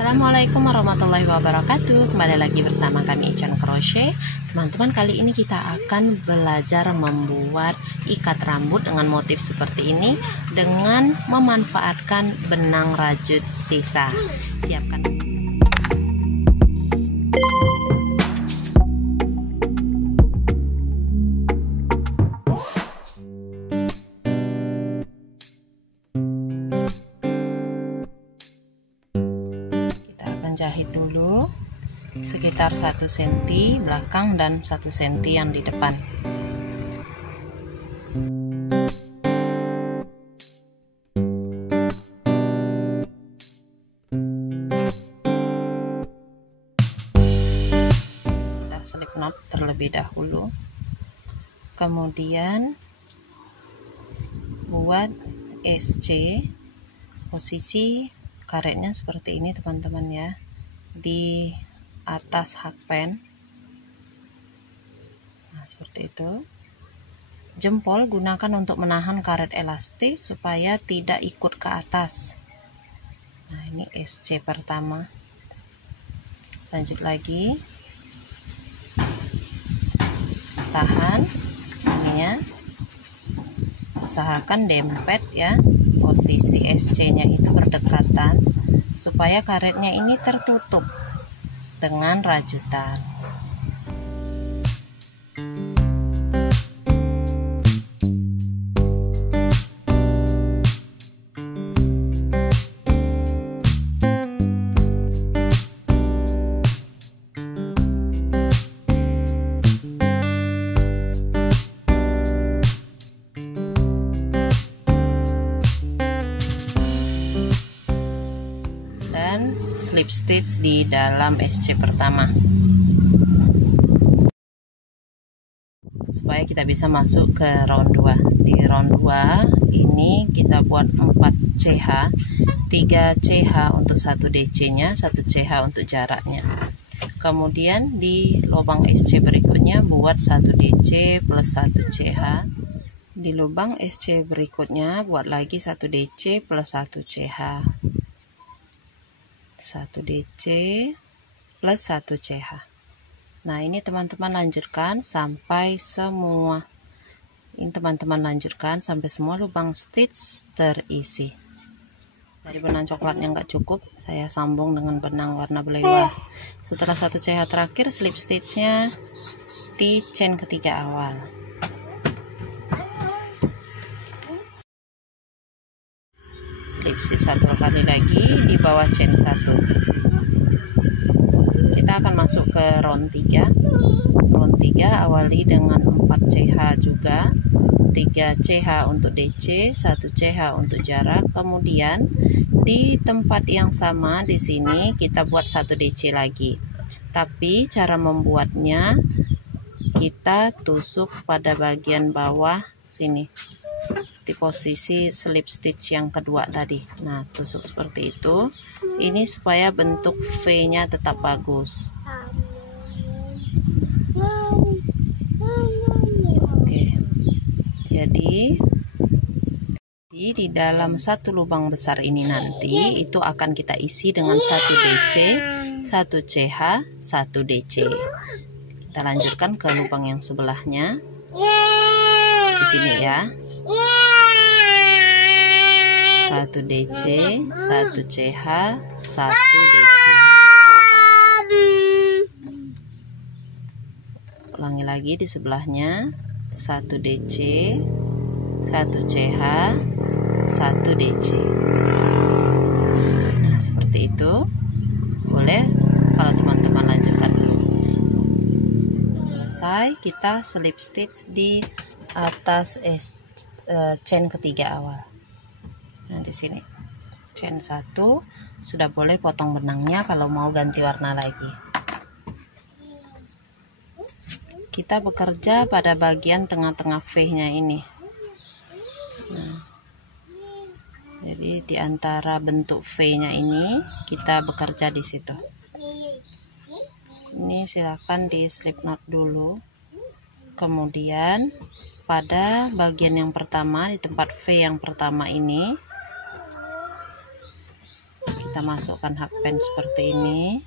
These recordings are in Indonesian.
Assalamualaikum warahmatullahi wabarakatuh. Kembali lagi bersama kami Ican Crochet. Teman-teman, kali ini kita akan belajar membuat ikat rambut dengan motif seperti ini dengan memanfaatkan benang rajut sisa. Siapkan. Jahit dulu sekitar 1 cm belakang dan 1 cm yang di depan. Kita slip knot terlebih dahulu, kemudian buat SC. Posisi karetnya seperti ini teman-teman ya, di atas hakpen. Nah, seperti itu. Jempol gunakan untuk menahan karet elastis supaya tidak ikut ke atas. Nah, ini SC pertama. Lanjut lagi. Tahan ininya. Usahakan dempet ya. Posisi SC-nya itu berdekatan supaya karetnya ini tertutup dengan rajutan. Slip stitch di dalam SC pertama supaya kita bisa masuk ke round 2. Di round 2 ini kita buat 4 CH, 3 CH untuk 1 DC nya, 1 CH untuk jaraknya. Kemudian di lubang SC berikutnya buat 1 DC plus 1 CH. Di lubang SC berikutnya buat lagi 1 DC plus 1 CH, 1 DC plus 1 CH. Nah, ini teman-teman lanjutkan sampai semua. Ini teman-teman lanjutkan sampai semua lubang stitch terisi. Dari benang coklatnya nggak cukup, saya sambung dengan benang warna belewah. Setelah 1 CH terakhir, slip stitchnya di chain ketiga awal. Slip stitch 1 kali lagi di bawah chain 1. Kita akan masuk ke round 3. Round 3 awali dengan 4 CH juga, 3 CH untuk DC, 1 CH untuk jarak. Kemudian di tempat yang sama di sini kita buat 1 DC lagi. Tapi cara membuatnya kita tusuk pada bagian bawah sini, di posisi slip stitch yang kedua tadi. Nah, tusuk seperti itu. Ini supaya bentuk V-nya tetap bagus. Oke. Jadi di dalam satu lubang besar ini nanti itu akan kita isi dengan 1 DC, 1 CH, 1 DC. Kita lanjutkan ke lubang yang sebelahnya. Di sini ya. 1 DC, 1 CH, 1 DC. Ulangi lagi di sebelahnya. 1 DC, 1 CH, 1 DC. Nah, seperti itu. Boleh kalau teman-teman lanjutkan dulu. Selesai, kita slip stitch di atas chain ketiga awal. Nah, di sini chain 1 sudah boleh potong benangnya kalau mau ganti warna lagi. Kita bekerja pada bagian tengah-tengah V-nya ini. Nah, jadi di antara bentuk V-nya ini kita bekerja di situ. Ini silakan di slip knot dulu. Kemudian pada bagian yang pertama, di tempat V yang pertama ini kita kita masukkan hakpen seperti ini.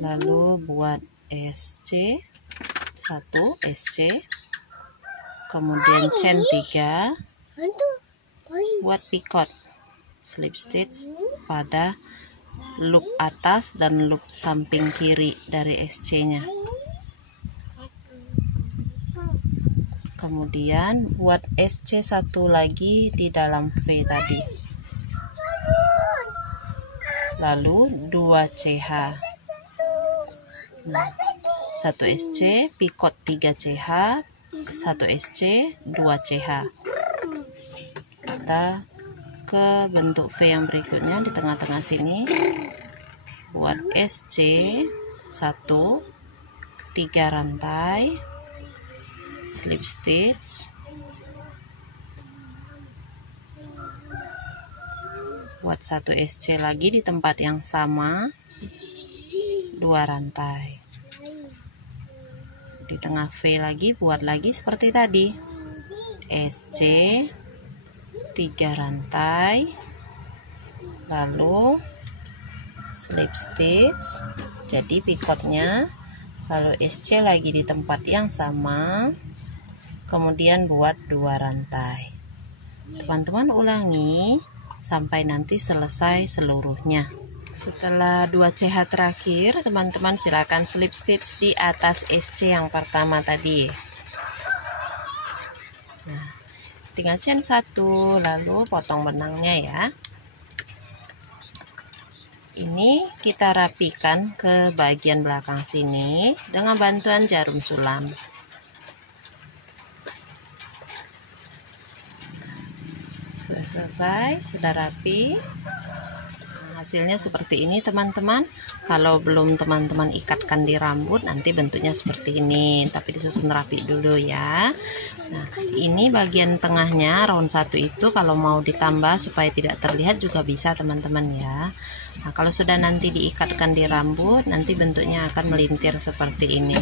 Lalu buat SC 1 SC, kemudian chain 3, buat picot slip stitch pada loop atas dan loop samping kiri dari SC nya. Kemudian buat SC 1 lagi di dalam V tadi, lalu 2 CH. Nah, 1 SC, picot 3 CH, 1 SC, 2 CH. Kita ke bentuk V yang berikutnya di tengah-tengah sini. Buat SC 1, 3 rantai, slip stitch, buat 1 SC lagi di tempat yang sama, 2 rantai. Di tengah V lagi buat lagi seperti tadi, SC 3 rantai, lalu slip stitch jadi picotnya, lalu SC lagi di tempat yang sama, kemudian buat 2 rantai. Teman-teman ulangi sampai nanti selesai seluruhnya. Setelah 2 CH terakhir, teman-teman silakan slip stitch di atas SC yang pertama tadi. Nah, tinggal chain 1, lalu potong benangnya ya. Ini kita rapikan ke bagian belakang sini dengan bantuan jarum sulam. Sudah selesai, sudah rapi. Hasilnya seperti ini teman-teman. Kalau belum teman-teman ikatkan di rambut, nanti bentuknya seperti ini, tapi disusun rapi dulu ya. Nah, ini bagian tengahnya round 1 itu kalau mau ditambah supaya tidak terlihat juga bisa teman-teman ya. Nah, kalau sudah nanti diikatkan di rambut, nanti bentuknya akan melintir seperti ini.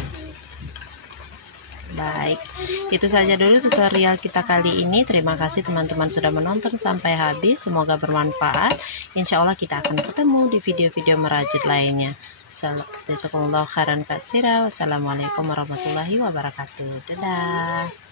Baik, itu saja dulu tutorial kita kali ini. Terima kasih teman-teman sudah menonton sampai habis. Semoga bermanfaat. Insya Allah kita akan ketemu di video-video merajut lainnya. Jazakumullah khairan katsira. Wassalamualaikum warahmatullahi wabarakatuh. Dadah.